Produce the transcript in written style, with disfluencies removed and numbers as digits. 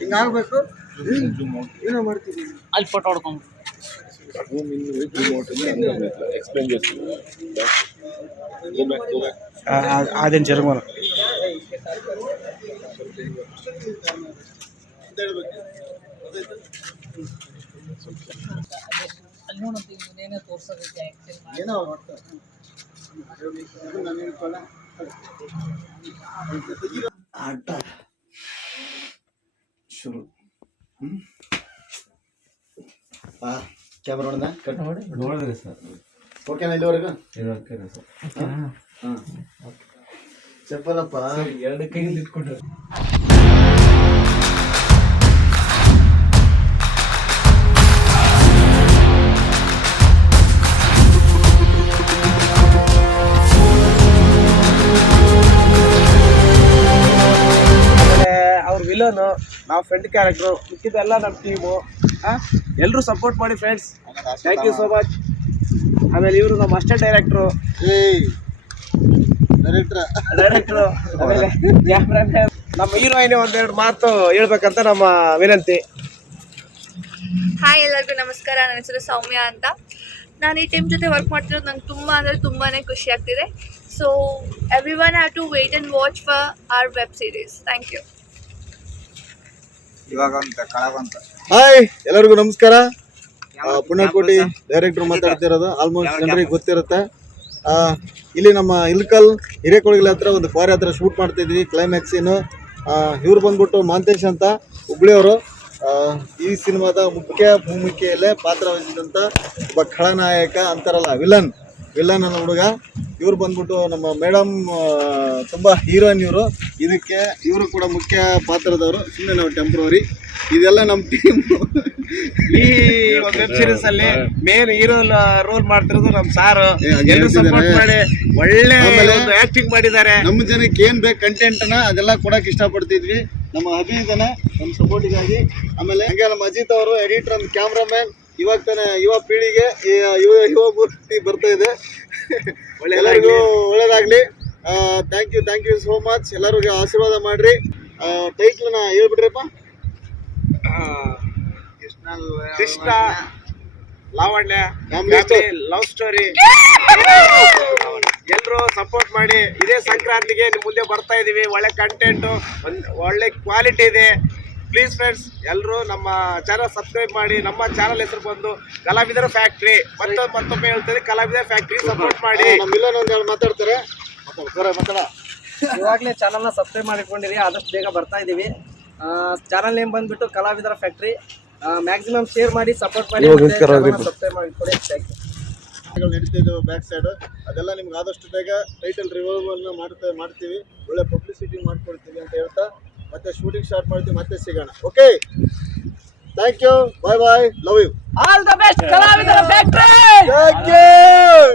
ಹಿಂಗಾಗಬೇಕು. ಏನೋ ಮಾಡ್ತೀವಿ ಅಲ್ಲಿ ಫೋಟೋ ಹೊಡ್ಕೊಂಡು ಅದೇನು ಜರುಮಲ ಅಲ್ಲಿ ನೋಡಂತ ಇನ್ನೇನೇ ತೋರ್ಸೋದಕ್ಕೆ ಏನೋ ಆಟ ಶುರು. ಕ್ಯಾಮ್ರಾ ನೋಡಿದ ಕಟ್ ಮಾಡಿ ನೋಡಿದ್ರಿ ಸರ್. ಓಕೆನಾ ಇಲ್ಲಿವರೆಗೂ? Okay sir. ಹಾಂ ಚಪ್ಪಲಪ್ಪ ಎರಡು ಕೈಯಲ್ಲಿ ಇಟ್ಕೊಂಡ್ರೆ ಅವ್ರ ವಿಲನ್, ನಾವು ಫ್ರೆಂಡ್ ಕ್ಯಾರೆಕ್ಟ್ರು, ಮಿಕ್ಕಿದೆಲ್ಲ ನಮ್ಮ ಟೀಮು. ಎಲ್ಲರೂ ಸಪೋರ್ಟ್ ಮಾಡಿ friends, thank you so much. ಆಮೇಲೆ ಇವರು ನಮ್ಮ ಅಸಿಸ್ಟೆಂಟ್ ಡೈರೆಕ್ಟ್ರು, ಆಮೇಲೆ ಕ್ಯಾಮ್ರಾಮ್ಯಾನ್, ನಮ್ಮ ಹೀರೋಯಿನ್ ಒಂದೆರಡು ಮಾತು ಹೇಳ್ಬೇಕಂತ ನಮ್ಮ ವಿನಂತಿ. ಹಾಯ್, ಎಲ್ಲರಿಗೂ ನಮಸ್ಕಾರ. ನನ್ನ ಹೆಸರು ಸೌಮ್ಯ ಅಂತ. ನಾನು ಈ ಟೀಮ್ ಜೊತೆ ವರ್ಕ್ ಮಾಡ್ತಿರೋದು ನಂಗೆ ತುಂಬ ಅಂದರೆ ತುಂಬಾ ಖುಷಿ ಆಗ್ತಿದೆ. So everyone have to wait and watch for our web series. Thank you. Hi, ಎಲ್ಲರಿಗೂ ನಮಸ್ಕಾರ. ಪುಣ್ಯಕೋಟಿ ಡೈರೆಕ್ಟ್ರು ಮಾತಾಡ್ತಿರೋದು. ಆಲ್ಮೋಸ್ಟ್ ಜನರಿಗೆ ಗೊತ್ತಿರುತ್ತೆ. ಇಲ್ಲಿ ನಮ್ಮ ಇಲ್ಕಲ್ ಹಿರೇಕೊಳಗಲ್ ಹತ್ರ ಒಂದು ಕ್ವಾರಿ ಹತ್ರ ಶೂಟ್ ಮಾಡ್ತಿದ್ವಿ ಕ್ಲೈಮ್ಯಾಕ್ಸ್ ಸೀನು. ಇವ್ರು ಬಂದ್ಬಿಟ್ಟು ಮಾಂತೇಶ್ ಅಂತ ಹುಬ್ಳಿಯವರು. ಈ ಸಿನಿಮಾದ ಮುಖ್ಯ ಭೂಮಿಕೆಯಲ್ಲೇ ಪಾತ್ರ ವಹಿಸಿದಂಥ ಒಬ್ಬ ಖಳನಾಯಕ ಅಂತಾರಲ್ಲ, ವಿಲನ್ ಅನ್ನೋ ಹುಡುಗ. ಇವ್ರು ಬಂದ್ಬಿಟ್ಟು ನಮ್ಮ ಮೇಡಮ್ ತುಂಬ ಹೀರೋಯಿನ್ ಇವರು. ಇದಕ್ಕೆ ಇವರು ಕೂಡ ಮುಖ್ಯ ಪಾತ್ರದವರು. ಸುಮ್ಮನೆ ನಾವು ಟೆಂಪ್ರವರಿ. ಇದೆಲ್ಲ ನಮ್ಮ ಟೀಮ್. ಈ ಒಂದು ವೆಬ್ ಸೀರೀಸ್ ಅಲ್ಲಿ ಮೇನ್ ಹೀರೋ ರೋಲ್ ಮಾಡ್ತಿರೋದು ನಮ್ಮ ಸಾರು. ಸಪೋರ್ಟ್ ಮಾಡಿ ಒಳ್ಳೆ ಆಕ್ಟಿಂಗ್ ಮಾಡಿದ್ದಾರೆ. ನಮ್ಮ ಜನಕ್ಕೆ ಏನ್ ಬೇಕು ಕಂಟೆಂಟ್ ಅದೆಲ್ಲ ಕೊಡಕ್ ಇಷ್ಟಪಡ್ತಿದ್ವಿ. ನಮ್ಮ ಅಭಿನಂದನೆ ನಮ್ಮ ಸಪೋರ್ಟಿಗಾಗಿ. ಆಮೇಲೆ ಹಂಗೆ ನಮ್ಮ ಅಜಿತ್ ಅವರು ಎಡಿಟರ್, ನಮ್ಮ ಕ್ಯಾಮ್ರಾಮ್ಯಾನ್. ಇವಾಗ ತಾನೆ ಯುವ ಪೀಳಿಗೆ ಯುವ ಮೂರ್ತಿ ಬರ್ತಾ ಇದೆ. ಎಲ್ಲರಿಗೂ ಒಳ್ಳೇದಾಗ್ಲಿ. Thank you so much. ಎಲ್ಲರಿಗೂ ಆಶೀರ್ವಾದ ಮಾಡ್ರಿ. ಟೈಟ್ಲನ್ನ ಹೇಳ್ಬಿಡ್ರಿಪ್ಪ. Krishna Lavanya love story. ಎಲ್ಲರೂ ಸಪೋರ್ಟ್ ಮಾಡಿ. ಇದೇ ಸಂಕ್ರಾಂತಿಗೆ ನಿಮ್ಮ ಮುಂದೆ ಬರ್ತಾ ಇದೀವಿ. ಒಳ್ಳೆ ಕಂಟೆಂಟು, ಒಳ್ಳೆ ಕ್ವಾಲಿಟಿ ಇದೆ. ಪ್ಲೀಸ್ ಫ್ರೆಂಡ್ಸ್, ಎಲ್ಲರೂ ನಮ್ಮ ಚಾನಲ್ ಸಬ್ಸ್ಕ್ರೈಬ್ ಮಾಡಿ. ನಮ್ಮ ಚಾನಲ್ ಹೆಸರು ಬಂದು ಕಲಾವಿದರ ಫ್ಯಾಕ್ಟ್ರಿ. ಮತ್ತೊಮ್ಮೆ ಹೇಳ್ತೇನೆ, ಕಲಾವಿದರ ಫ್ಯಾಕ್ಟ್ರಿ ಸಪೋರ್ಟ್ ಮಾಡಿ. ಮಾತಾಡ್ತಾರೆ. ಇವಾಗಲೇ ಚಾನಲ್ನ ಸಬ್ಸ್ಕ್ರೈಬ್ ಮಾಡಿಕೊಂಡಿರಿ. ಆದಷ್ಟು ಬೇಗ ಬರ್ತಾ ಇದ್ದೀವಿ. ಚಾನಲ್ ನೇಮ್ ಬಂದ್ಬಿಟ್ಟು ಕಲಾವಿದರ ಫ್ಯಾಕ್ಟ್ರಿ. ಮ್ಯಾಕ್ಸಿಮಮ್ ಶೇರ್ ಮಾಡಿ, ಸಪೋರ್ಟ್ ಮಾಡಿ, ಸಬ್ಸ್ಕ್ರೈಬ್ ಮಾಡಿಕೊಳ್ಳಿ. Thank you. ನಡೀತಿದ್ದೇವೆ ಬ್ಯಾಕ್ ಸೈಡ್. ಅದೆಲ್ಲ ನಿಮ್ಗೆ ಆದಷ್ಟು ಬೇಗ ಟೈಟಲ್ ರಿವೈವಲ್ನ ಮಾಡ್ತೀವಿ. ಒಳ್ಳೆ ಪಬ್ಲಿಸಿಟಿ ಮಾಡ್ಕೊಡ್ತೀವಿ ಅಂತ ಹೇಳ್ತಾ ಮತ್ತೆ ಶೂಟಿಂಗ್ ಸ್ಟಾರ್ಟ್ ಮಾಡ್ತೀವಿ. ಮತ್ತೆ ಸಿಗೋಣ. Okay, thank you. Bye bye. Love you. All the best ಕಲಾವಿದರ ಫ್ಯಾಕ್ಟ್ರಿ. Thank you.